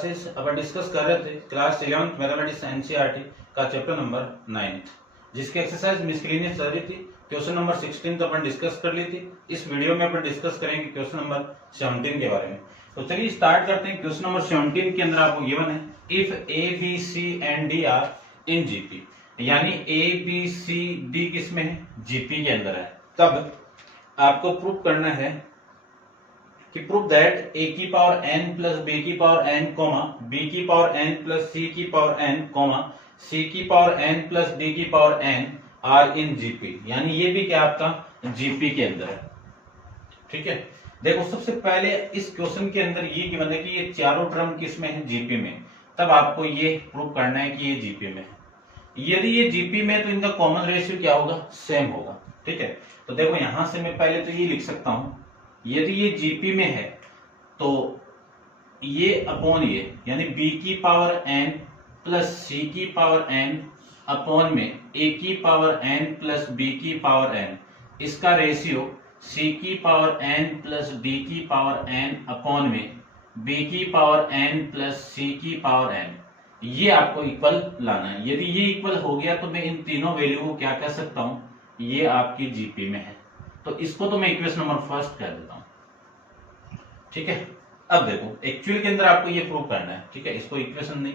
Classes अपन discuss कर रहे थे क्लास 11th मैथमेटिक्स एनसीईआरटी का चैप्टर नंबर 9, जिसकी एक्सरसाइज मिसलेनियस चल रही थी। क्वेश्चन नंबर 16 तो अपन डिस्कस कर ली थी। इस वीडियो में अपन डिस्कस करेंगे क्वेश्चन नंबर 17 के बारे में। तो चलिए स्टार्ट करते हैं। क्वेश्चन नंबर 17 के अंदर आपको गिवन है if A B C and D are in GP, यानी ए बी सी डी किस में है, जीपी के अंदर है। तब आपको प्रूव करना है कि प्रूव दैट a की पावर n प्लस b की पावर n कॉमा b की पावर n प्लस c की पावर n कॉमा c की पावर n प्लस d की power n are in GP, यानी ये भी क्या आपका जीपी के अंदर है। ठीक है, देखो सबसे पहले इस क्वेश्चन के अंदर ये गिवन है कि ये चारों टर्म किस में है, जीपी में। तब आपको ये प्रूव करना है कि ये जीपी में है। यदि ये जीपी में तो इनका कॉमन रेशियो क्या होगा, सेम होगा। ठीक है, तो देखो यहां से मैं पहले तो ये लिख सकता हूं, यदि ये जीपी में है तो ये अपॉन ये, यानी b की पावर n प्लस c की पावर n अपॉन में a की पावर n प्लस b की पावर n, इसका रेशियो c की पावर n प्लस d की पावर n अपॉन में b की पावर n प्लस c की पावर n, ये आपको इक्वल लाना है। यदि ये इक्वल हो गया तो मैं इन तीनों वैल्यू को क्या कह सकता हूं, ये आपकी जीपी में है। तो इसको तो मैं इक्वेशन नंबर फर्स्ट कह देता हूं। ठीक है, अब देखो एक्चुअल के अंदर आपको ये प्रूव करना है। ठीक है, इसको इक्वेशन नहीं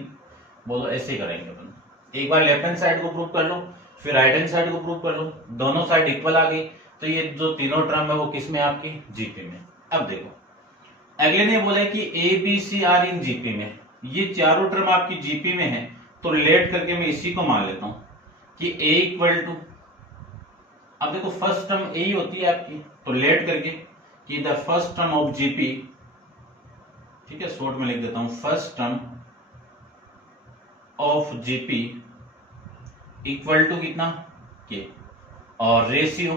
बोलो, ऐसे ही करेंगे अपन। एक बार लेफ्ट हैंड साइड को प्रूव कर लो, फिर राइट हैंड साइड को प्रूव कर लो। दोनों साइड इक्वल आ गई तो ये जो तीनों टर्म है वो किस में, आपकी जीपी में। अब देखो अगले ने बोला कि A B C are in GP में, ये चारों टर्म आपकी जीपी में है। तो रिलेट करके मैं इसी को मान लेता हूं कि ए इक्वल टू, अब देखो फर्स्ट टर्म ए ही होती है आपकी, तो लेट करके कि the first term of GP, ठीक है शॉर्ट में लिख देता हूं, first term of GP equal to कितना के, और ratio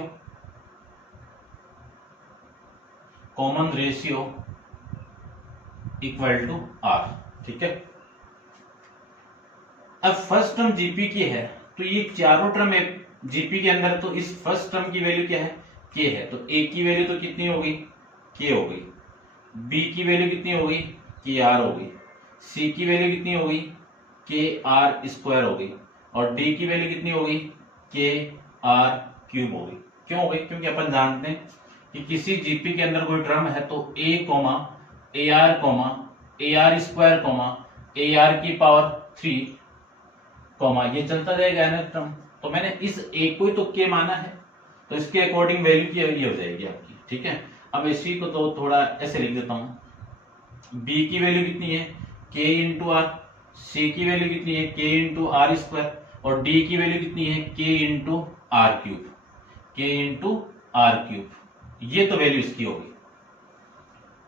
common ratio equal to R. ठीक है, अब फर्स्ट टर्म जीपी की है तो ये चारों टर्म जीपी के अंदर, तो इस फर्स्ट टर्म की वैल्यू क्या है, के है। तो ए की वैल्यू तो कितनी होगी, के हो गई। बी की वैल्यू कितनी होगी, के आर हो गई। सी की वैल्यू कितनी होगी, के आर स्क्वायर हो गई। और डी की वैल्यू कितनी होगी, के आर क्यूब हो गई। क्यों हो गई, क्योंकि अपन जानते हैं कि किसी जीपी के अंदर कोई टर्म है तो A comma A R square comma A R की पावर 3 कोमा ये चलता जाएगा ना टर्म। तो मैंने इस ए को ही तो के माना है, तो इसके अकॉर्डिंग वैल्यू की ये हो जाएगी आपकी। ठीक है, अब इसी को तो थोड़ा ऐसे लिख देता हूं, बी की वैल्यू कितनी है, के इंटू आर। सी की वैल्यू कितनी है, के इंटू आर स्क्वायर। और डी की वैल्यू कितनी है, के इंटू आर क्यूब, के इंटू आर क्यूब। ये तो वैल्यू इसकी होगी।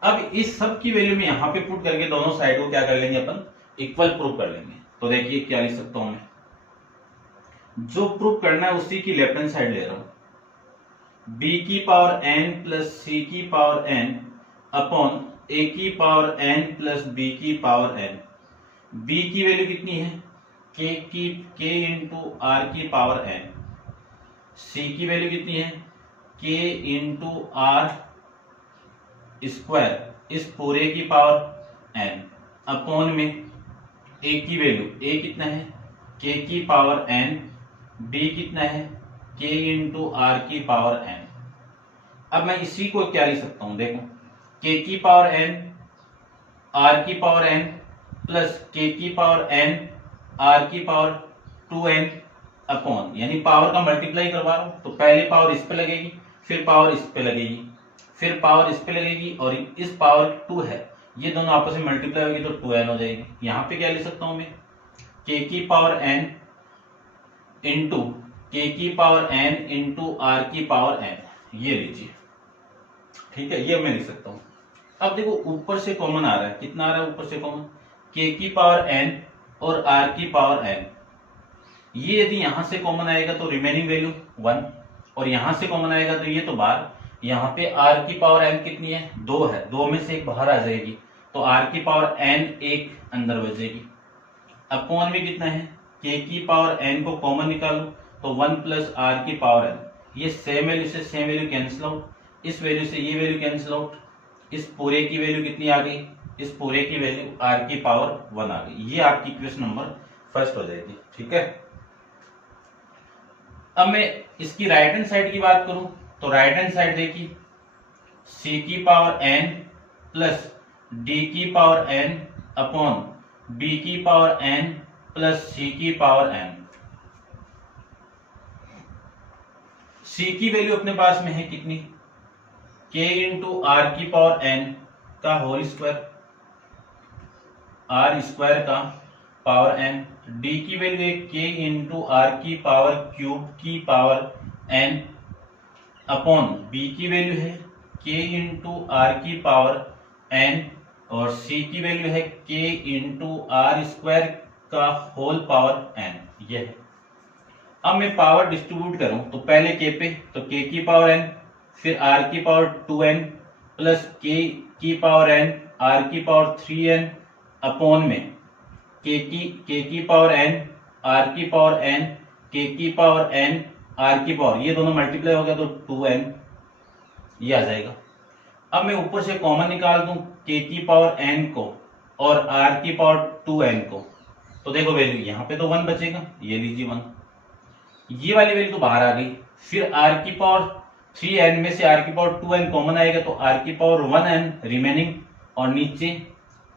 अब इस सब की वैल्यू में यहां पे पुट करके दोनों साइड को क्या कर लेंगे अपन, इक्वल प्रूव कर लेंगे। तो देखिए क्या लिख सकता हूं मैं, जो प्रूव करना है उसी की लेफ्ट हैंड साइड ले रहा हूं। b की पावर n प्लस c की पावर n अपॉन a की पावर n प्लस b की पावर n। b की वैल्यू कितनी है, k इंटू आर की पावर n। c की वैल्यू कितनी है, k इंटू आर स्क्वायर, इस पूरे की पावर n अपॉन में a की वैल्यू, a कितना है, k की पावर n, b कितना है, k इंटू आर की पावर n। अब मैं इसी को क्या लिख सकता हूं, देखो k की पावर n r की पावर n प्लस k की पावर n r की पावर 2n अपॉन, यानी पावर का मल्टीप्लाई करवा रहा हूं तो पहली पावर इस पे लगेगी, फिर पावर इस पे लगेगी, फिर पावर इस पे लगेगी, और इस पावर 2 है, ये दोनों आपस में मल्टीप्लाई होगी तो 2n हो जाएगी। यहां पे क्या लिख सकता हूं मैं, k की पावर n इंटू के की पावर n इंटू आर की पावर n, ये लीजिए। ठीक है, ये मैं लिख सकता हूं। अब देखो ऊपर से कॉमन आ रहा है, कितना आ रहा है ऊपर से कॉमन, k की पावर n और r की पावर n। ये यदि यहां से कॉमन आएगा तो रिमेनिंग वैल्यू 1, और यहां से कॉमन आएगा तो ये तो बाहर। यहाँ पे r की पावर n कितनी है, 2 है, 2 में से एक बाहर आ जाएगी, तो r की पावर n एक अंदर बचेगी। अपॉन में कितना है, k की पावर n को कॉमन निकालो तो 1 प्लस r की पावर n, ये सेम वैल्यू से सेम वैल्यू कैंसिल आउट, इस वैल्यू से ये वैल्यू कैंसिल आउट, इस पूरे की वैल्यू कितनी आ गई, इस पूरे की वैल्यू r की पावर 1 आ गई। ये आपकी इक्वेशन नंबर फर्स्ट हो जाएगी। ठीक है, अब मैं इसकी राइट हैंड साइड की बात करूं तो राइट हैंड साइड देखिए c की पावर n प्लस d की पावर n अपॉन b की पावर n प्लस c की पावर n। c की वैल्यू अपने पास में है कितनी, k इंटू आर की पावर n का होल स्क्वायर, आर स्क्वायर का पावर n। d की वैल्यू है k इंटू आर की पावर क्यूब की पावर n अपॉन b की वैल्यू है k इंटू आर की पावर n और c की वैल्यू है k इंटू आर स्क्वायर का होल पावर n। ये है। अब मैं पावर डिस्ट्रीब्यूट करूं तो पहले k पे तो k की पावर n, फिर r की पावर 2n प्लस k की पावर n r की पावर 3n अपॉन में k की पावर n r की पावर n k की पावर n r की पावर, ये दोनों मल्टीप्लाई हो गया तो 2n ये आ जाएगा। अब मैं ऊपर से कॉमन निकाल दूं k की पावर n को और r की पावर 2n को, तो देखो वैल्यू यहाँ पे तो 1 बचेगा, ये लीजिए 1, ये वाली वैल्यू तो बाहर आ गई। फिर r की पावर 3n में से r की पावर 2n कॉमन आएगा तो r की पावर 1n रिमेनिंग, और नीचे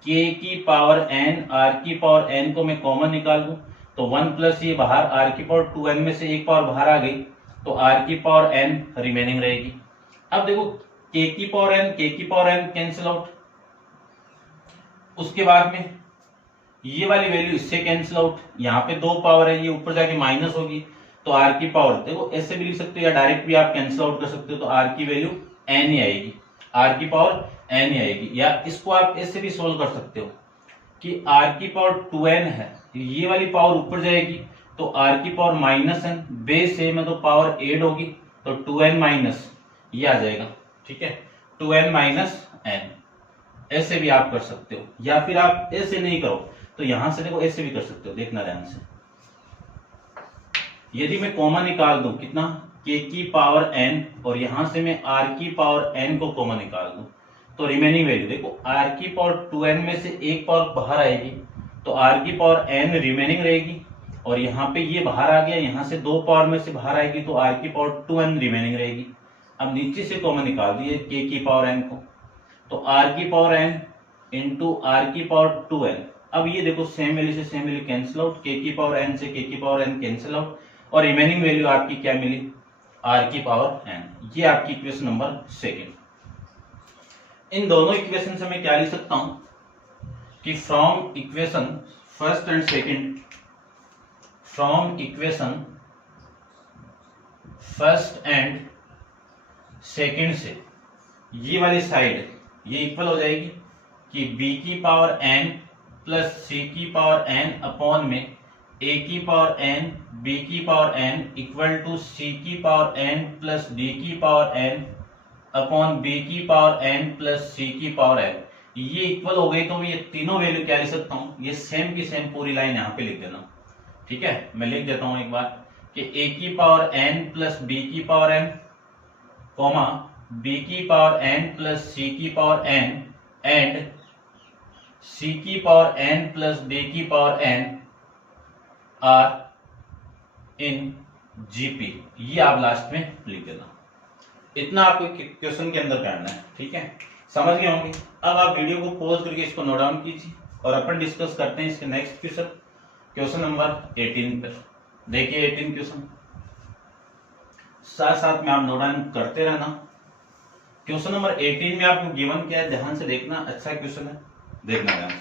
k की पावर n r की पावर n को मैं कॉमन निकाल दूं तो 1 प्लस ये बाहर r की पावर 2n में से एक पावर बाहर आ गई तो r की पावर n रिमेनिंग रहेगी। अब देखो k की पावर n कैंसिल आउट, उसके बाद में ये वाली वैल्यू इससे कैंसिल आउट, यहाँ पे 2 पावर है, ये ऊपर जाके माइनस होगी तो r की पावर, देखो ऐसे भी लिख सकते हो या डायरेक्ट भी आप कैंसिल आउट कर सकते हो तो r की वैल्यू n ही आएगी, r की पावर n ही आएगी। या इसको आप ऐसे भी सोल्व कर सकते हो कि r की पावर 2n है, ये वाली पावर ऊपर जाएगी तो r की पावर माइनस n, बेस है में तो पावर एड होगी तो 2n माइनस ये आ जाएगा। ठीक है, 2n माइनस n, ऐसे भी आप कर सकते हो, या फिर आप ऐसे नहीं करो तो यहां से देखो ऐसे भी कर सकते हो, देखना ध्यान से। यदि मैं कॉमन निकाल दूं कितना, k की पावर n और यहां से मैं r की पावर n को कॉमन निकाल दूं तो रिमेनिंग वैल्यू देखो r की पावर 2n में से एक पावर बाहर आएगी तो r की पावर n रिमेनिंग रहेगी, और यहाँ पे ये बाहर आ गया, यहाँ से 2 पावर में से बाहर आएगी तो r की पावर 2n रिमेनिंग रहेगी। अब नीचे से कॉमन निकाल दिए k की पावर n को तो r की पावर n इंटू r की पावर 2n। अब ये देखो सेम वैल्यू से same value cancel out, k की पावर n से k की पावर n कैंसिल आउट, और रिमेनिंग वैल्यू आपकी क्या मिली, r की पावर n। ये आपकी इक्वेशन नंबर सेकंड। इन दोनों इक्वेशन से मैं क्या लिख सकता हूं कि from equation first and second, from equation first and second से ये वाली साइड ये इक्वल हो जाएगी कि b की पावर n प्लस c की पावर n अपॉन में a की पावर n b की power n equal to c की पावर n प्लस d की पावर n अपॉन b की पावर n प्लस c की पावर n। ये इक्वल हो गई तो ये तीनों वैल्यू क्या लिख सकता हूँ, ये सेम की सेम पूरी लाइन यहाँ पे लिख देना। ठीक है, मैं लिख देता हूँ एक बार कि a की पावर n प्लस b की पावर n कॉमा b की पावर n प्लस c की पावर n एंड c की पावर n प्लस d की power n are in GP. ये आप लास्ट में लिख देना। इतना आपको क्वेश्चन के अंदर करना है। ठीक है, समझ गए होंगे। अब आप वीडियो को पॉज करके इसको नोट डाउन कीजिए और अपन डिस्कस करते हैं इसके नेक्स्ट क्वेश्चन, क्वेश्चन नंबर 18 पर। देखिए 18 क्वेश्चन, साथ साथ में आप नोट डाउन करते रहना। क्वेश्चन नंबर 18 में आपको गिवन क्या है, ध्यान से देखना, अच्छा क्वेश्चन है, देखना ध्यान से।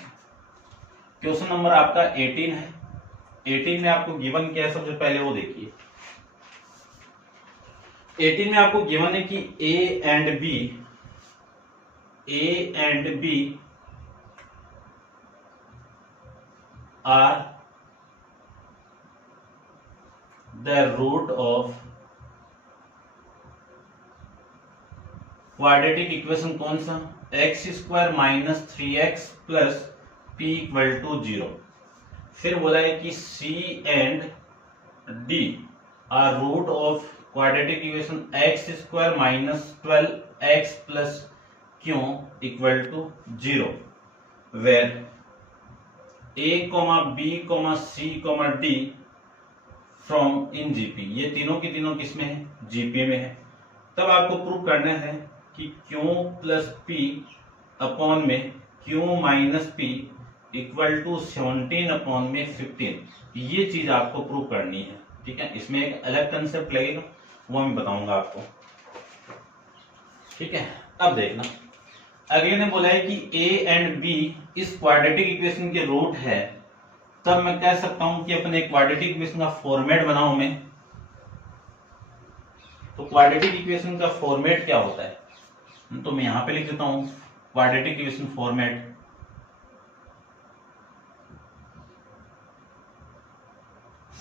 क्वेश्चन नंबर आपका 18 है। 18 में आपको गिवन क्या है, सबसे पहले वो देखिए। 18 में आपको गिवन है कि A and B are the root of quadratic equation कौन सा, x square minus 3x plus p equal to 0। फिर बोला है कि C and D are root of quadratic equation x square minus 12x plus q equal to 0। Where A, B, C, D from in GP, ये तीनों की तीनों किसमें है? जीपी में है। तब आपको प्रूव करना है कि Q प्लस P अपॉन में Q minus P equal to 17 upon में 15, ये चीज आपको प्रूव करनी है। ठीक है, इसमें एक अलग कंसेप्ट लगेगा, वो मैं बताऊंगा आपको। ठीक है, अब देखना, अगले ने बोला है कि A एंड B इस क्वाड्रेटिक इक्वेशन के रूट है, तब मैं कह सकता हूं कि अपने क्वाड्रेटिक इक्वेशन का फॉर्मेट बनाऊं मैं। तो क्वाड्रेटिक इक्वेशन का फॉर्मेट क्या होता है? तो मैं यहां पे लिख देता हूं क्वाड्रेटिक इक्वेशन फॉर्मेट।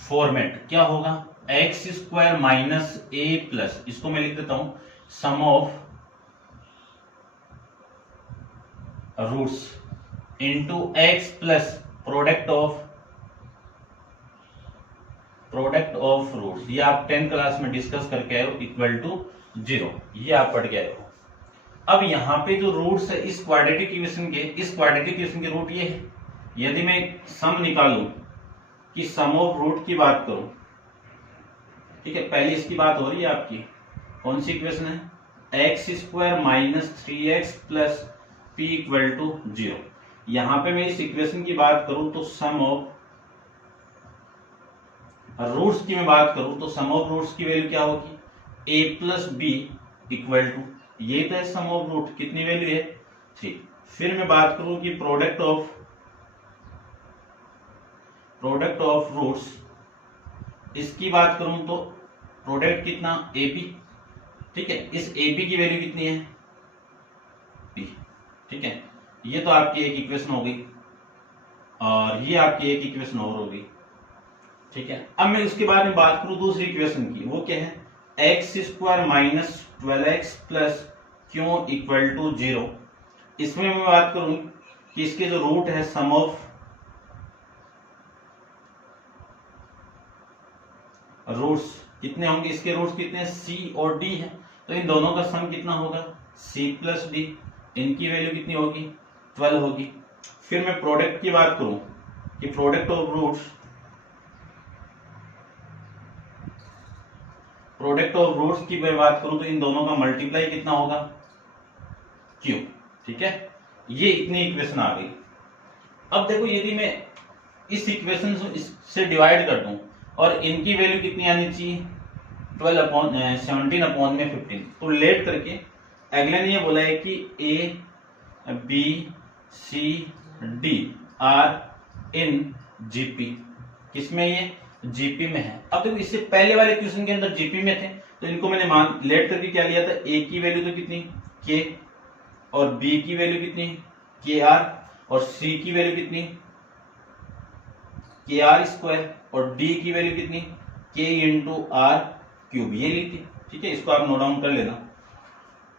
फॉर्मेट क्या होगा? X square minus A plus, इसको मैं लिख देता हूं sum of roots into x plus product of roots. ये आप 10th क्लास में डिस्कस करके आए हो, इक्वल टू 0, ये आप पढ़ के आए हो। अब यहाँ पे जो रूट्स है इस क्वाड्रेटिक इक्वेशन के रूट ये है। यदि मैं सम निकालूं कि सम ऑफ रूट की बात करूं, ठीक है, पहले इसकी बात हो रही है आपकी, कौन सी इक्वेशन है? X square minus 3x plus P equal to 0। यहां पे मैं इस इक्वेशन की बात करूं तो सम ऑफ रूट्स की मैं बात करूं तो सम ऑफ रूट्स की वैल्यू क्या होगी? a plus B equal to, ये तो है सम ऑफ रूट, कितनी वैल्यू है? 3। फिर मैं बात करूं कि प्रोडक्ट ऑफ रूट्स, इसकी बात करूं तो प्रोडक्ट कितना? ab। ठीक है, इस ab की वैल्यू कितनी है? b। ठीक है, ये तो आपकी एक इक्वेशन हो गई और ये आपकी एक इक्वेशन और हो गई। ठीक है, अब मैं उसके बाद में बात करूं दूसरी इक्वेशन की, वो क्या है? X square minus 12x plus Q equal to 0। इसमें मैं बात करूं कि इसके जो रूट है सम ऑफ रूट्स कितने होंगे? इसके रूट्स कितने? c और d है, तो इन दोनों का सम कितना होगा? c plus d। इनकी वैल्यू कितनी होगी? 12 होगी। फिर मैं प्रोडक्ट की बात करूं कि प्रोडक्ट ऑफ रूट्स की मैं बात करूं तो इन दोनों का मल्टीप्लाई कितना होगा? q। ठीक है, ये इतनी इक्वेशन आ गई। अब देखो, यदि मैं इस इक्वेशन से डिवाइड कर दूं और इनकी वैल्यू कितनी आनी चाहिए? 17 अपॉन में 15। तो लेट करके अगले ने ये बोला है कि a b c d are in GP. किसमें? ये जीपी में है। अब देखो, इससे पहले वाले क्वेश्चन के अंदर जीपी में थे, तो इनको मैंने लेट करके क्या लिया था? a की वैल्यू तो कितनी? k, और b की वैल्यू कितनी? kr, और c की वैल्यू कितनी? kr स्क्वायर, और d की वैल्यू कितनी? k इंटू आर क्यूब, ये ली थी। ठीक है, इसको आप नोट डाउन कर लेना।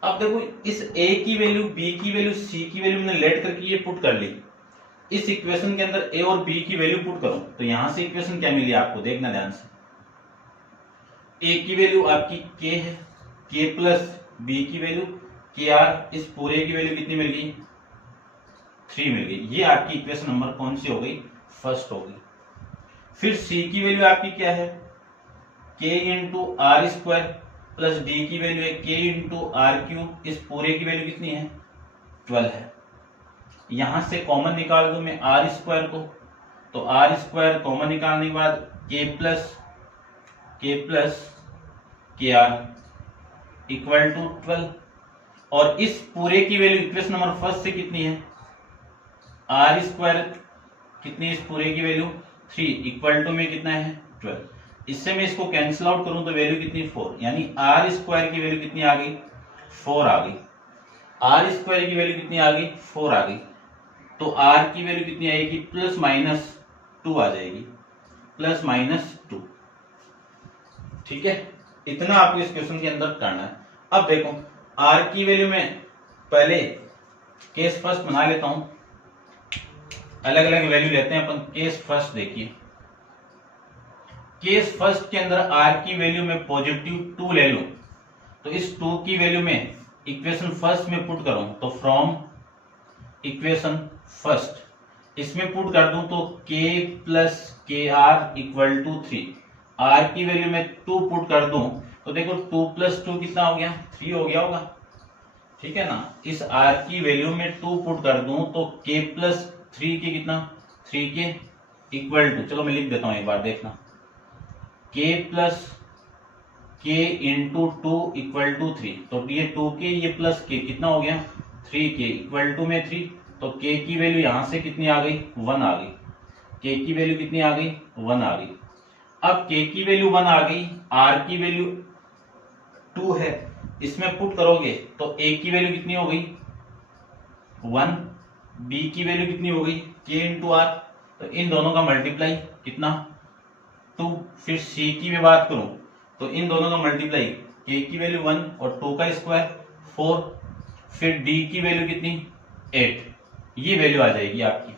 अब देखो, इस a की वैल्यू, b की वैल्यू, c की वैल्यू मैंने लेट करके ये पुट कर ली। इस इक्वेशन के अंदर a और b की वैल्यू पुट करो तो यहां से इक्वेशन क्या मिली आपको? देखना ध्यान से। a की वैल्यू आपकी k है, k प्लस b की वैल्यू kr, इस पूरे की वैल्यू कितनी मिल गई? 3 मिल गई। ये आपकी इक्वेशन नंबर कौन सी हो गई? फर्स्ट हो गई। फिर c की वैल्यू आपकी क्या है? k into R square, plus d की वैल्यू है k इंटू आर क्यूब, इस पूरे की वैल्यू कितनी है? 12 है। यहां से कॉमन निकाल दूं मैं आर स्क्वायर को, तो आर स्क्वायर कॉमन निकालने के बाद k प्लस के आर इक्वल टू 12, और इस पूरे की वैल्यू इक्वेशन नंबर फर्स्ट से कितनी है? आर स्क्वायर कितनी? इस पूरे की वैल्यू 3 इक्वल टू में कितना है? 12। इससे मैं इसको कैंसिल आउट करूं तो वैल्यू कितनी? 4, यानी आर स्क्वायर की वैल्यू कितनी आ गई? 4 आ गई। आर स्क्वायर की वैल्यू कितनी आ गई? 4 आ गई। तो आर की वैल्यू कितनी आएगी? प्लस माइनस 2 आ जाएगी, प्लस माइनस 2। ठीक है, इतना आपको इस क्वेश्चन के अंदर करना है। अब देखो, आर की वैल्यू में पहले केस फर्स्ट बना लेता हूं, अलग अलग वैल्यू लेते हैं अपन। केस फर्स्ट देखिए, केस फर्स्ट के अंदर आर की वैल्यू में पॉजिटिव 2 ले लूं तो इस 2 की वैल्यू में इक्वेशन फर्स्ट में पुट करूं तो फ्रॉम इक्वेशन फर्स्ट इसमें पुट कर दूं तो k प्लस के आर इक्वल टू 3, r की वैल्यू में 2 पुट कर दूं तो देखो 2 प्लस 2 कितना हो गया, 3 हो गया होगा, ठीक है ना। इस r की वैल्यू में 2 पुट कर दूं तो k प्लस 3 के कितना, 3k इक्वल टू, चलो मैं लिख देता हूं एक बार देखना, k plus k into 2 equal to 3, तो ये 2k ये प्लस k कितना हो गया, 3k इक्वल टू में 3, तो k की वैल्यू यहां से कितनी आ गई, 1 आ गई, k की वैल्यू कितनी आ गई, 1 आ गई। अब k की वैल्यू 1 आ गई, r की वैल्यू 2 है, इसमें पुट करोगे तो a की वैल्यू कितनी हो गई 1, b की वैल्यू कितनी हो गई k इंटू आर, तो इन दोनों का मल्टीप्लाई कितना 2, फिर c की मैं बात करूं तो इन दोनों का मल्टीप्लाई k की वैल्यू 1 और 2 का स्क्वायर 4, फिर d की वैल्यू कितनी 8, ये वैल्यू आ जाएगी आपकी,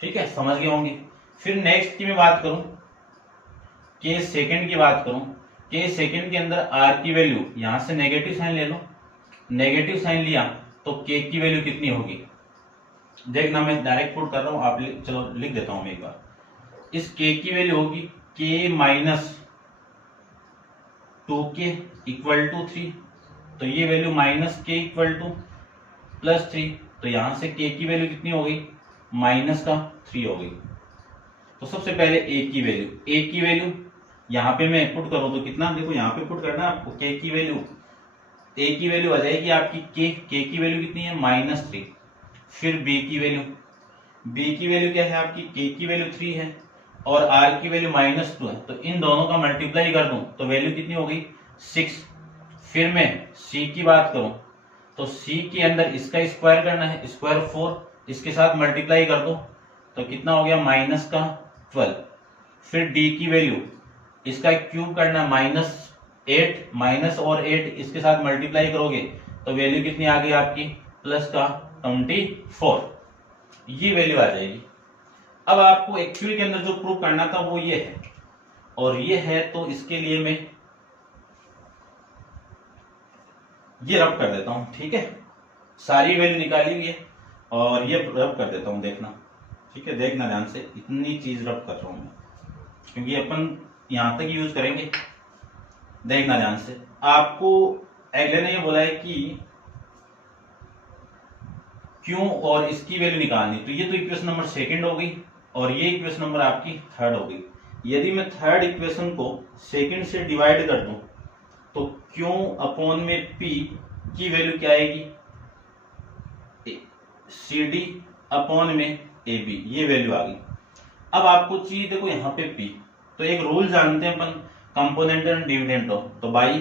ठीक है, समझ गए होंगे। फिर नेक्स्ट की मैं बात करूं, k सेकंड की बात करूं, k सेकंड के अंदर r की वैल्यू यहां से नेगेटिव साइन ले लो, नेगेटिव साइन लिया तो k की वैल्यू कितनी होगी, देखना मैं डायरेक्ट पुट कर रहा हूं, आप चलो लिख देता हूं मैं एक बार, इस k की वैल्यू होगी k minus 2k equal to 3, तो ये value minus k equal two plus 3, तो यहां से k की वैल्यू कितनी हो गई, माइनस का 3 हो गई। तो सबसे पहले a की वैल्यू यहां पे मैं पुट करूं तो कितना, देखो यहां पे पुट करना आपको, k की वैल्यू, a की वैल्यू आ जाएगी आपकी k की वैल्यू कितनी है -3, फिर b की वैल्यू क्या है आपकी, k की वैल्यू 3 है और r की वैल्यू -2 है, तो इन दोनों का मल्टीप्लाई कर दूं तो वैल्यू कितनी हो गई 6। फिर मैं c की बात करूं तो c के अंदर इसका स्क्वायर करना है, स्क्वायर 4, इसके साथ मल्टीप्लाई कर दो तो कितना हो गया -12। फिर d की वैल्यू इसका क्यूब करना -8, माइनस और 8 इसके साथ मल्टीप्लाई करोगे तो वैल्यू कितनी आ गई आपकी +24, ये वैल्यू आ जाएगी। अब आपको एक्चुअल के अंदर जो प्रूव करना था वो ये है और ये है, तो इसके लिए मैं ये रब कर देता हूं, ठीक है, सारी वैल्यू निकाली हुई है और ये रब कर देता हूं, देखना, ठीक है, देखना ध्यान से, इतनी चीज रब कर रहा हूं मैं क्योंकि अपन यहां तक यूज करेंगे, देखना ध्यान से। आपको अगले ने ये बोला है कि क्यों और इसकी वैल्यू निकालनी, तो ये तो इक्वेशन नंबर सेकंड हो गई और ये इक्वेशन नंबर आपकी थर्ड हो गई। यदि मैं थर्ड इक्वेशन को सेकंड से डिवाइड कर दूं तो क्यों अपॉन में p की वैल्यू क्या आएगी, CD अपॉन में AB, ये वैल्यू आ गई। अब आपको चाहिए देखो यहाँ पे p, तो एक रूल जानते हैं अपन, कंपोनेंट एंड डिविडेंड हो, तो बाई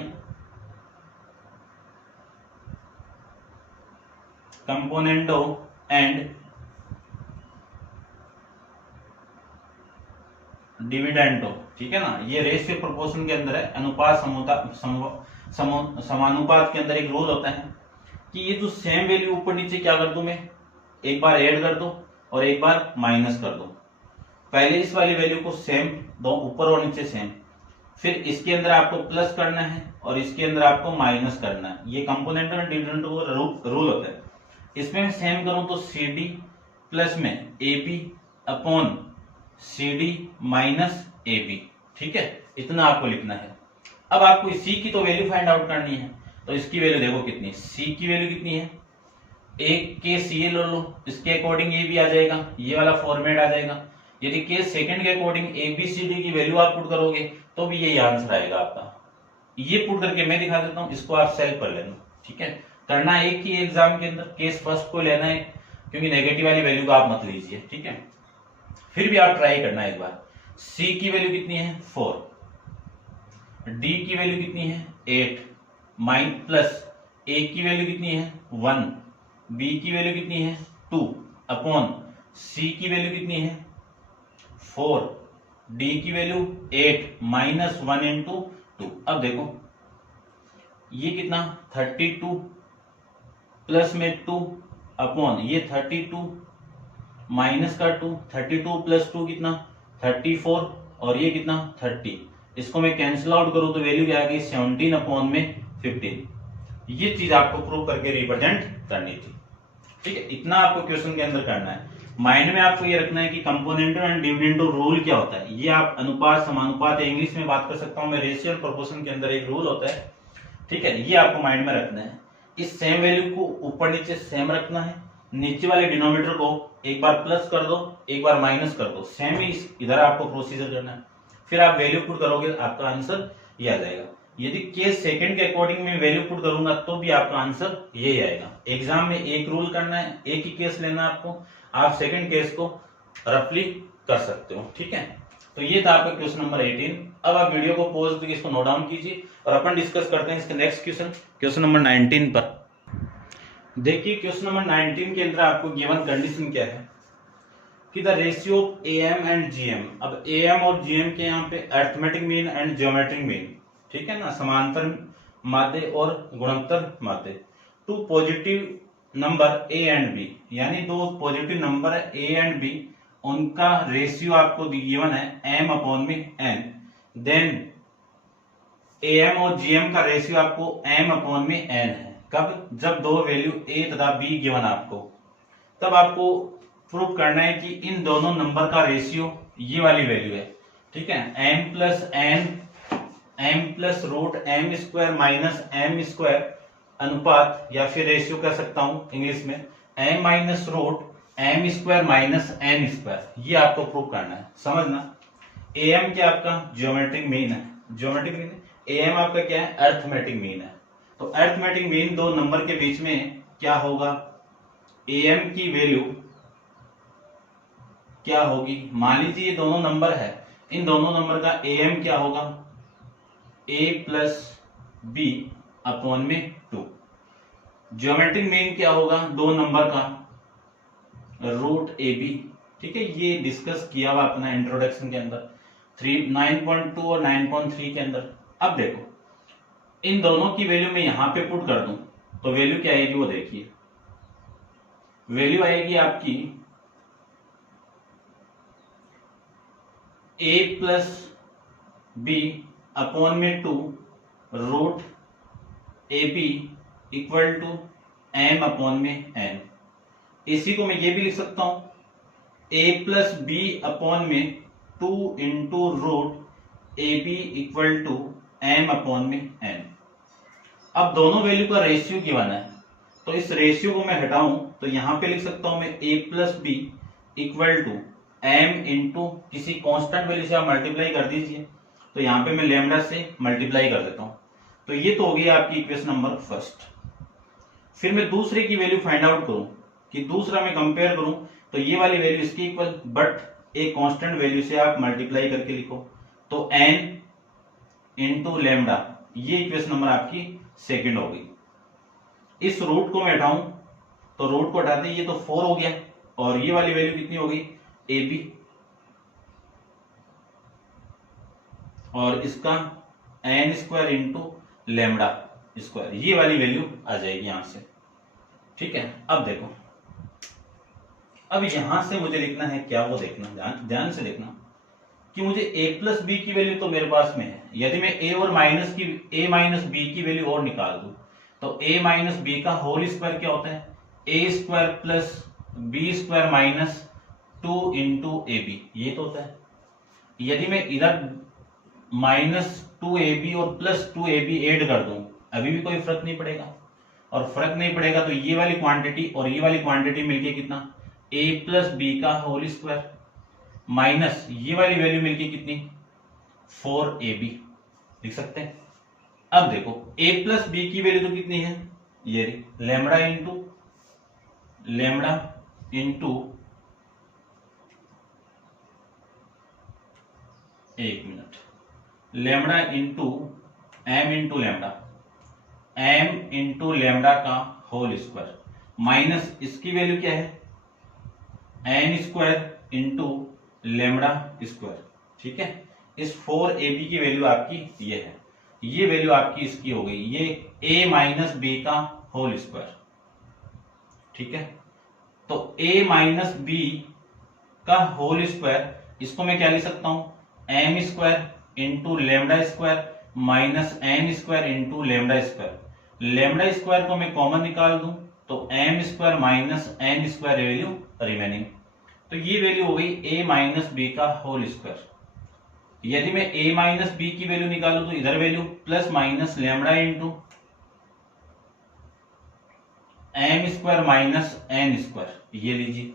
कंपोनेंटो एंड डिविडेंडो, ठीक है ना, ये रेशियो प्रोपोर्शन के अंदर है, अनुपात समानुपात के अंदर एक रूल होता है कि ये जो सेम वैल्यू ऊपर नीचे क्या कर दूं मैं, एक बार ऐड कर दो और एक बार माइनस कर दो, पहले इस वाली वैल्यू को सेम दो, ऊपर और नीचे सेम, फिर इसके अंदर आपको प्लस करना है और इसके अंदर आपको माइनस करना है, ये कंपोनेंट और डिविडेंड का रूल होता है। इसमें मैं सेम करूं तो CD प्लस में AB upon CD minus AB, ठीक है, इतना आपको लिखना है। अब आपको C की तो वैल्यू फाइंड आउट करनी है, तो इसकी वैल्यू देखो कितनी, C की वैल्यू कितनी है, एक के CA ले लो, इसके अकॉर्डिंग ये भी आ जाएगा, ये वाला फॉर्मेट आ जाएगा। यदि के सेकंड के अकॉर्डिंग ABCD की वैल्यू आप पुट करोगे तो भी यही आंसर आएगा आपका। ये पुट करके मैं दिखा देता हूं, इसको आप सेल्फ कर लेना, ठीक है, करना एक ही एग्जाम के अंदर, केस फर्स्ट को लेना है क्योंकि नेगेटिव वाली वैल्यू को आप मत लीजिए, ठीक है, फिर भी आप ट्राई करना एक बार। C की वैल्यू कितनी है 4, D की वैल्यू कितनी है 8, माइन प्लस A की वैल्यू कितनी है 1, B की वैल्यू कितनी है 2 अपॉन C की वैल्यू कितनी है 4, D की वैल्यू 8 माइनस 1 इंटू 2। अब देखो ये कितना 32 प्लस में 2 अपॉन ये 32 माइनस का 2, 32 प्लस 2 कितना 34 और ये कितना 30, इसको मैं कैंसिल आउट करूं तो वैल्यू क्या आ गई 17 अपॉन में 15। ये चीज आपको प्रूव करके रिप्रेजेंट करनी थी, ठीक है, इतना आपको क्वेश्चन के अंदर करना है। माइंड में आपको ये रखना है कि कंपोनेंटो एंड डिविडेंडो रूल क्या होता है। ये आप अनुपात समानुपात इंग्लिश में बात कर सकता हूं मैं, रेशियो और प्रोपोर्शन के अंदर एक रूल होता है। ठीक है, ये आपको माइंड में रखना है। इस सेम वैल्यू को ऊपर नीचे सेम रखना है, नीचे वाले डिनोमिनेटर को एक बार प्लस कर दो, एक बार माइनस कर दो, सेम ही इधर आपको प्रोसीजर करना है। फिर आप वैल्यू पुट करोगे, आपका आंसर ये आ जाएगा। यदि केस सेकंड के अकॉर्डिंग में वैल्यू पुट करूंगा तो भी आपका आंसर यही आएगा। एग्जाम में एक रूल करना है, एक ही केस लेना है आपको, आप सेकंड केस को रफली कर सकते हो। ठीक है, तो ये था आपका क्वेश्चन नंबर 18। अब आप वीडियो को पॉज करके इसको नोट डाउन कीजिए और अपन डिस्कस करते हैं इसके नेक्स्ट क्वेश्चन नंबर 19 पर। देखिए क्वेश्चन नंबर 19 के अंदर आपको गिवन कंडीशन क्या है कि the ratio of AM and GM. अब एएम और जीएम के यहाँ पे arithmetic mean and geometric mean, ठीक है ना, समांतर माध्य और गुणोत्तर माध्य, two positive number A and B, यानी दो पॉजिटिव नंबर है ए एंड बी, उनका रेशियो आपको गिवन है एम अपॉन में एन। देन एएम और जीएम का रेशियो आपको एम अपॉन में एन है। कब? जब दो वैल्यू ए तथा बी गिवन आपको, तब आपको प्रूव करना है कि इन दोनों नंबर का रेशियो ये वाली वैल्यू है। ठीक है, M plus N, M plus root M square minus M square अनुपात, या फिर रेशियो कह सकता हूं इंग्लिश में M minus root M square minus N square. ये आपको प्रूव करना है, समझना। एम क्या आपका ज्योमेट्रिक मीन है, ज्योमेट्रिक मीन है। एम आपका क्या है? अरिथमेटिक मीन है। तो अरिथमेटिक मीन दो नंबर के बीच में क्या होगा? एम की वैल्यू क्या होगी? मान लीजिए ये दोनों नंबर है, इन दोनों नंबर का एम क्या होगा? ए प्लस बी अपॉन में 2। ज्योमेट्रिक मीन क्या होगा दो नंबर का? Root A B. ठीक है, ये डिस्कस किया हुआ अपना इंट्रोडक्शन के अंदर 9.2 और 9.3 के अंदर। अब देखो इन दोनों की वैल्यू मैं यहां पे पुट कर दूं तो वैल्यू क्या आएगी वो देखिए। वैल्यू आएगी आपकी ए प्लस बी अपॉन में 2 root A B equal to M upon में एन। इसी को मैं ये भी लिख सकता हूं ए प्लस बी अपॉन में 2 into root A B equal to M upon में एन। अब दोनों वैल्यू का रेशियो गिवन है, तो इस रेशियो को मैं हटाऊं तो यहां पे लिख सकता हूं मैं A plus B equal to M into किसी कांस्टेंट वैल्यू से आप मल्टीप्लाई कर दीजिए, तो यहां पे मैं लैम्डा से मल्टीप्लाई कर देता हूं। तो ये तो हो गई आपकी इक्वेशन नंबर फर्स्ट। फिर मैं दूसरे की वैल्यू फाइंड आउट करूं कि दूसरा मैं कंपेयर करूं तो ये वाली वैल्यू इसकी इक्वल, बट एक कांस्टेंट वैल्यू से आप मल्टीप्लाई करके लिखो, तो एन इंटू लैम्डा, ये इक्वेशन नंबर आपकी सेकंड हो गई। इस रूट को मैं हटाऊं तो रूट को हटाते ये तो 4 हो गया, और ये वाली वैल्यू कितनी हो गई? ए बी, और इसका N square into lambda square, ये वाली वैल्यू आ जाएगी यहां से। ठीक है, अब देखो, अब यहां से मुझे लिखना है क्या वो देखना, ध्यान से देखना कि मुझे a प्लस बी की वैल्यू तो मेरे पास में है। यदि मैं a और a माइनस बी की वैल्यू और निकाल दूं तो a माइनस बी का होल स्क्वायर क्या होता है? a square plus B square minus 2 into A B, ये तो होता है। यदि मैं इधर माइनस 2ab और प्लस 2ab ऐड कर दूं अभी भी कोई फर्क नहीं पड़ेगा, और फर्क नहीं पड़ेगा तो ये वाली क्वांटिटी और ये वाली क्वांटिटी मिलके कितना? a प्लस बी का होल स्क्वायर माइनस ये वाली वैल्यू मिलके कितनी? 4ab लिख सकते हैं। अब देखो a प्लस बी की वैल्यू तो कितनी है? ये लैम्डा इंटू एक minute, lambda into M into lambda, M into lambda का होल स्क्वायर माइनस इसकी वैल्यू क्या है? N square into lambda square. ठीक है, इस 4ab की वैल्यू आपकी ये है, ये वैल्यू आपकी इसकी हो गई, ये a माइनस बी का होल स्क्वायर। ठीक है, तो a माइनस बी का होल स्क्वायर, इसको मैं क्या लिख सकता हूं? M square into lambda square minus N square into lambda square. Lambda square को मैं कॉमन निकाल दूं तो M square minus N square value remaining. तो ये वैल्यू हो गई ए माइनस बी का होल स्क्वायर। यदि मैं a माइनस बी की वैल्यू निकालूं तो इधर value plus minus lambda into M square minus N square, ये लीजिए।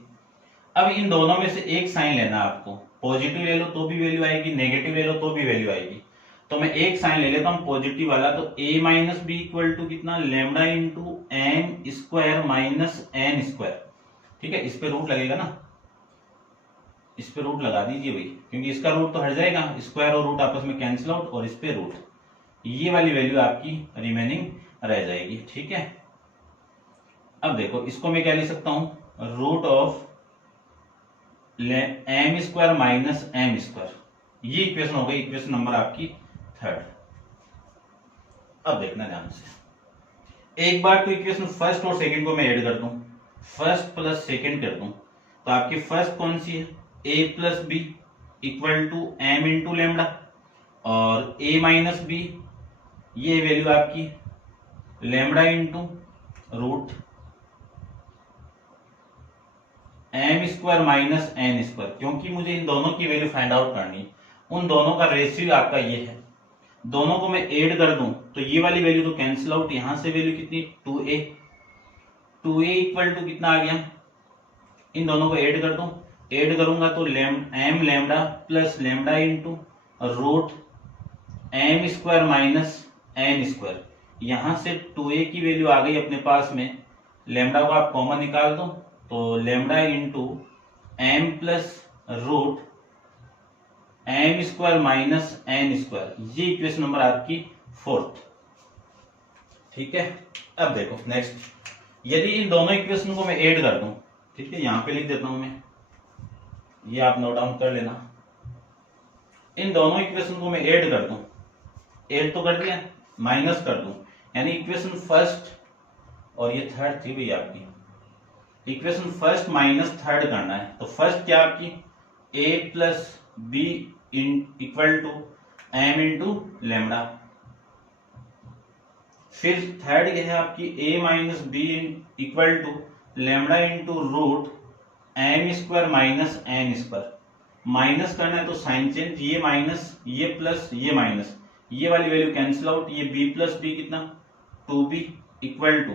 अब इन दोनों में से एक साइन लेना आपको, पॉजिटिव ले लो तो भी वैल्यू आएगी, नेगेटिव ले लो तो भी वैल्यू आएगी। तो मैं एक साइन ले लेता हूं पॉजिटिव वाला, तो a minus B equal to कितना, lambda into M square minus N square. ठीक है, इस पे रूट लगेगा ना, इस पे रूट लगा दीजिए भाई, क्योंकि इसका रूट तो हट जाएगा, स्क्वायर और रूट आपस में कैंसिल आउट, और इस पे रूट, ये वाली वैल्यू आपकी रिमेनिंग रह जाएगी। ठीक है, अब देखो इसको मैं क्या लिख सकता हूं, root of M square minus M square, ये इक्वेशन हो गई, इक्वेशन नंबर आपकी 3rd। अब देखना ध्यान से, एक बार तो इक्वेशन फर्स्ट और सेकंड को मैं ऐड कर दूं, फर्स्ट प्लस सेकंड कर दूं, तो आपकी फर्स्ट कौन सी है, a plus B equal to M into lambda, और a माइनस बी ये वैल्यू आपकी lambda into root M square minus N square. क्योंकि मुझे इन दोनों की वैल्यू फाइंड आउट करनी है, उन दोनों का रेशियो आपका ये है, दोनों को मैं ऐड कर दूं तो ये वाली वैल्यू तो कैंसिल आउट, यहां से वैल्यू कितनी 2a, 2a इक्वल टू कितना आ गया, इन दोनों को ऐड कर दूं, ऐड करूंगा तो M lambda plus lambda into root M square minus N square. यहां से 2a की वैल्यू आ गई अपने पास में, लैम्डा को आप कॉमन निकाल दो, तो lambda into M plus root M square minus N square, ये इक्वेशन नंबर आपकी 4th। ठीक है, अब देखो नेक्स्ट, यदि इन दोनों इक्वेशन को मैं ऐड कर दूं, ठीक है, यहां पे लिख देता हूं मैं, ये आप नोट डाउन कर लेना, इन दोनों इक्वेशन को मैं ऐड कर दूं, ऐड तो कर दिया, माइनस कर दूं, यानी इक्वेशन फर्स्ट और ये 3rd थी भाई आपकी, इक्वेशन फर्स्ट माइनस 3rd करना है। तो फर्स्ट क्या आपकी a plus B equal to M into lambda, फिर 3rd क्या है आपकी a minus B equal to lambda into root M square minus N square. Minus करना है तो साइन चेंज, ये माइनस ये प्लस ये माइनस, ये वाली वैल्यू कैंसिल आउट, ये b प्लस बी कितना 2b इक्वल टू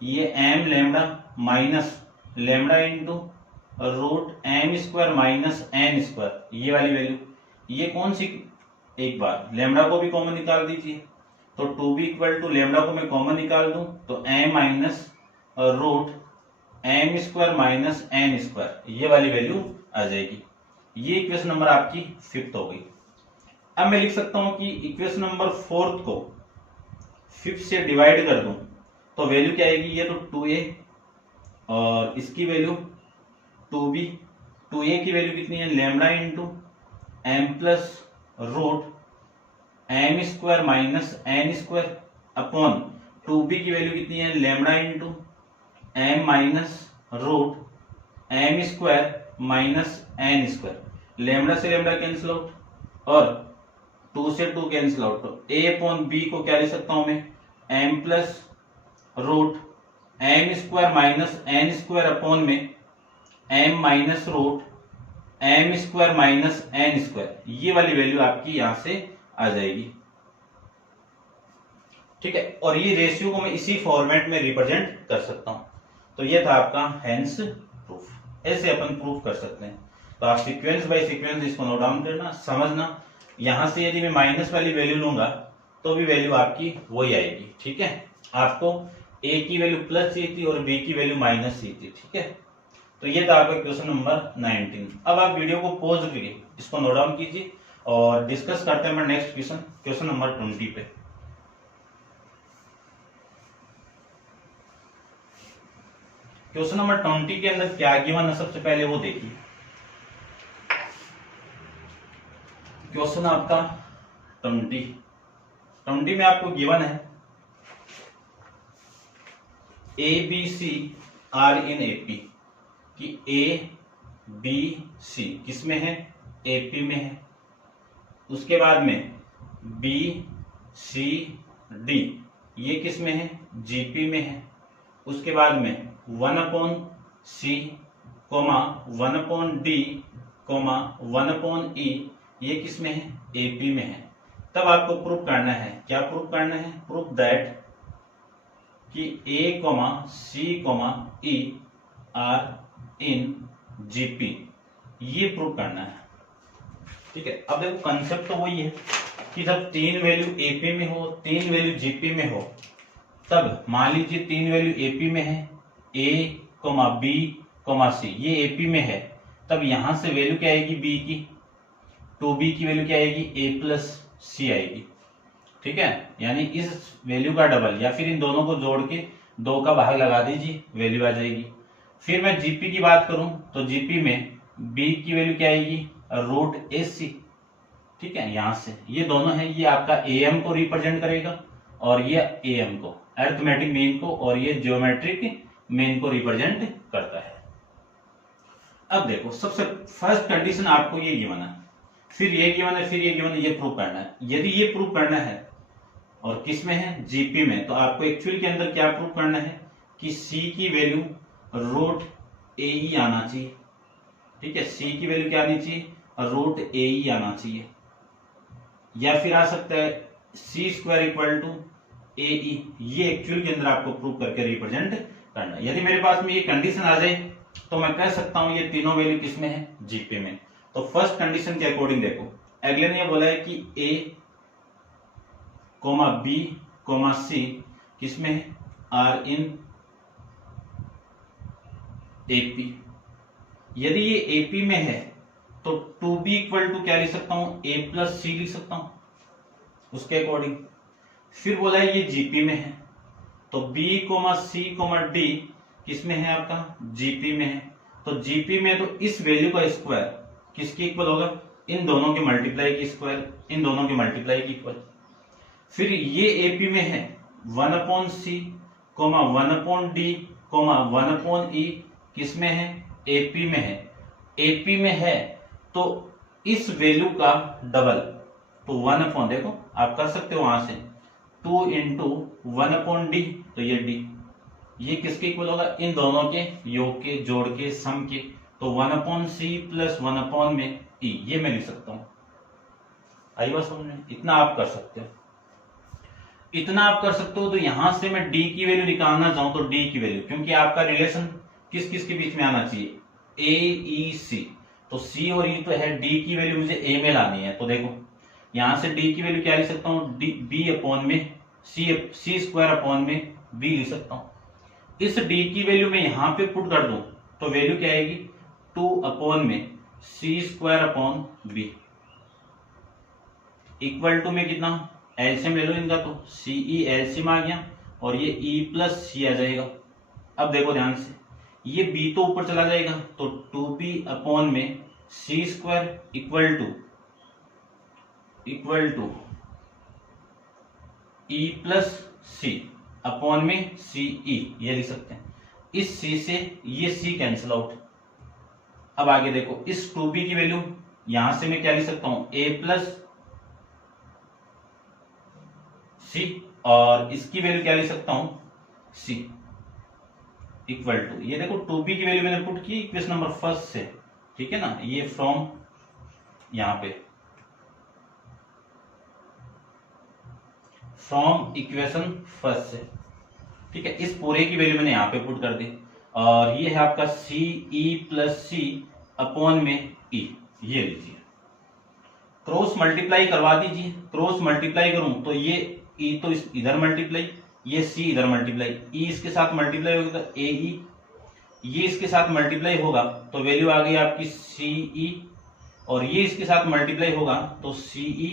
ये m lambda minus lambda into root M square minus N square, ये वाली वैल्यू, ये कौन सी, एक बार लेमडा को भी कॉमन निकाल दीजिए, तो 2b इक्वल टू लेमडा को मैं कॉमन निकाल दूं तो m minus root M square minus N square, ये वाली वैल्यू आ जाएगी। ये इक्वेशन नंबर आपकी 5th हो गई। अब मैं लिख सकता हूं कि इक्वेशन नंबर 4th को 5th से डिवाइड कर दूं तो वैल्यू क्या आएगी, ये तो 2a और इसकी वैल्यू 2b, 2a की वैल्यू कितनी है, lambda into M plus root M square minus N square upon 2b की वैल्यू कितनी है, lambda into M minus root M square minus N square. Lambda से लैम्डा कैंसिल आउट और 2 से 2 cancel out, तो a अपॉन b को क्या लिख सकता हूं मैं, m plus root M square minus N square upon में m minus root M square minus N square, ये वाली वैल्यू आपकी यहां से आ जाएगी। ठीक है, और ये रेशियो को मैं इसी फॉर्मेट में रिप्रेजेंट कर सकता हूं। तो ये था आपका हेंस प्रूफ, ऐसे अपन प्रूफ कर सकते हैं। तो आप सीक्वेंस बाय सीक्वेंस इसको नोट डाउन करना, समझना, यहां से यदि मैं माइनस वाली वैल्यू लूंगा तो भी वैल्यू आपकी वही आएगी। ठीक है, आपको a की वैल्यू प्लस चाहिए थी और b की वैल्यू माइनस चाहिए थी। ठीक है, तो ये था आपका क्वेश्चन नंबर 19। अब आप वीडियो को पॉज करिए, इसको नोट डाउन कीजिए और डिस्कस करते हैं नेक्स्ट क्वेश्चन, क्वेश्चन नंबर 20 पे। क्वेश्चन नंबर 20 के अंदर क्या गिवन है सबसे पहले वो देखिए। क्वेश्चन आपका 20 में आपको गिवन है A B C are in AP, कि ए बी सी किस में है, एपी में है। उसके बाद में बी सी डी ये किस में है, जीपी में है। उसके बाद में 1/c, 1/d, 1/e, ये किस में है? AP में है। तब आपको प्रूफ करना है, क्या प्रूफ करना है? प्रूफ दैट कि A, C, E are in GP, ये प्रूफ करना है। ठीक है, अब देखो कंसेप्ट तो वही है कि जब 3 वैल्यू AP में हो, 3 वैल्यू GP में हो, तब मान लीजिए 3 वैल्यू AP में है, A, B, C, ये AP में है, तब यहां से वैल्यू क्या आएगी? B की, 2B की वैल्यू क्या आएगी? A प्लस C आएगी। ठीक है, यानी इस वैल्यू का डबल या फिर इन दोनों को जोड़ के 2 का भाग लगा दीजिए, वैल्यू आ जाएगी। फिर मैं GP की बात करूं तो GP में B की वैल्यू क्या आएगी? √AC। ठीक है, यहां से ये दोनों है, ये आपका AM को रिप्रेजेंट करेगा और ये AM को, अरिथमेटिक मीन को, और ये ज्योमेट्रिक मीन को रिप्रेजेंट करता है। अब देखो सबसे फर्स्ट कंडीशन आपको ये गिवन है, फिर ये गिवन है, फिर ये गिवन है, ये प्रूव करना है। यदि ये प्रूव करना है और किस में है? GP में, तो आपको एक्चुअल के अंदर क्या प्रूव करना है कि C की वैल्यू √AE आना चाहिए। ठीक है, C की वैल्यू क्या आनी चाहिए? √AE आना चाहिए, या फिर आ सकता है C² = AE। ये एक्चुअल के अंदर आपको प्रूव करके रिप्रेजेंट करना है। यदि मेरे पास में ये कंडीशन आ जाए तो मैं कह सकता हूं ये तीनों वैल्यू किस में है? GP में। तो फर्स्ट कंडीशन के अकॉर्डिंग देखो, अगले ने ये बोला है कि A, B, C किस में है? Are in AP। यदि ये AP में है तो 2B = क्या लिख सकता हूं? A प्लस C लिख सकता हूं उसके अकॉर्डिंग। फिर बोला है ये GP में है, तो B, C, D किस में है? आपका GP में है। तो GP में तो इस वैल्यू का स्क्वायर किसके इक्वल होगा? इन दोनों के मल्टीप्लाई की स्क्वायर, इन दोनों के मल्टीप्लाई की इक्वल। फिर ये AP में है, 1/c, 1/d, 1/e किस में है? AP में है। AP में है तो इस वैल्यू का डबल, तो 1/, देखो आप कर सकते हो वहां से, 2 × 1/d, तो ये d, ये किसके इक्वल होगा? इन दोनों के योग के, जोड़ के, सम के, तो 1/c + 1/e, ये मैं लिख सकता हूं। आई बात समझ में? इतना आप कर सकते हो, इतना आप कर सकते हो। तो यहां से मैं d की वैल्यू निकालना चाहूं तो d की वैल्यू, क्योंकि आपका रिलेशन किस किस के बीच में आना चाहिए? A, E, C, तो C और E तो है, d की वैल्यू मुझे A में लानी है। तो देखो यहां से d की वैल्यू क्या लिख सकता हूं? B लिख सकता हूं। इस d की वैल्यू में यहां पे पुट कर दूं तो वैल्यू क्या आएगी? 2/c² इक्वल टू में कितना? एलसीएम ले लो इनका, तो CE एलसीएम आ गया और ये E + C आ जाएगा। अब देखो ध्यान से, ये B तो ऊपर चला जाएगा, तो 2B/c² equal to E + C upon में CE, ये लिख सकते हैं। इस C से ये C कैंसिल आउट। अब आगे देखो, इस 2B की वैल्यू यहां से मैं क्या लिख सकता हूं? A + C, और इसकी वैल्यू क्या लिख सकता हूं? C इक्वल टू, ये देखो 2B की वैल्यू मैंने पुट की इक्वेशन नंबर फर्स्ट से, ठीक है ना, ये फ्रॉम यहां पे फ्रॉम इक्वेशन फर्स्ट से, ठीक है। इस पूरे की वैल्यू मैंने यहां पे पुट कर दी, और ये है आपका CE + C अपॉन में E, ये लीजिए। क्रॉस मल्टीप्लाई करवा दीजिए, क्रॉस मल्टीप्लाई करूं तो ये E तो इधर मल्टीप्लाई, ये C इधर मल्टीप्लाई, E इसके साथ मल्टीप्लाई होगा तो AE, ये इसके साथ मल्टीप्लाई होगा तो वैल्यू आ गई आपकी CE, और ये इसके साथ मल्टीप्लाई होगा तो CE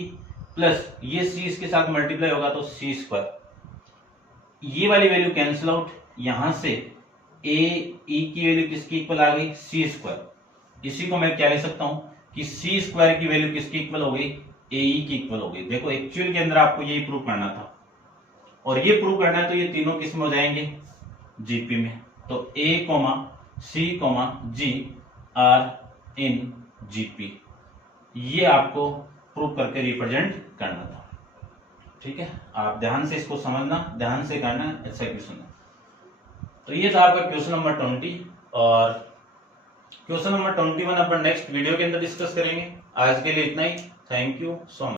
प्लस ये C इसके साथ मल्टीप्लाई होगा तो C²। ये वाली वैल्यू कैंसिल आउट, यहां से AE की वैल्यू किसकी इक्वल आ गई? C²। इसी को मैं क्या लिख सकता हूं कि C² की वैल्यू किसकी इक्वल हो गई? AE की इक्वल हो गई। देखो एक्चुअल के अंदर आपको यही प्रूव करना था, और ये प्रूव करना है तो ये तीनों किस में हो जाएंगे? GP में। तो A, C, G are in GP, ये आपको प्रूव करके रिप्रेजेंट करना था, ठीक है। आप ध्यान से इसको समझना, ध्यान से करना, अच्छा क्वेश्चन है। तो ये था आपका क्वेश्चन नंबर 20 और क्वेश्चन नंबर 21 अपन नेक्स्ट वीडियो के अंदर डिस्कस करेंगे। आज के लिए इतना ही। Thank you so much.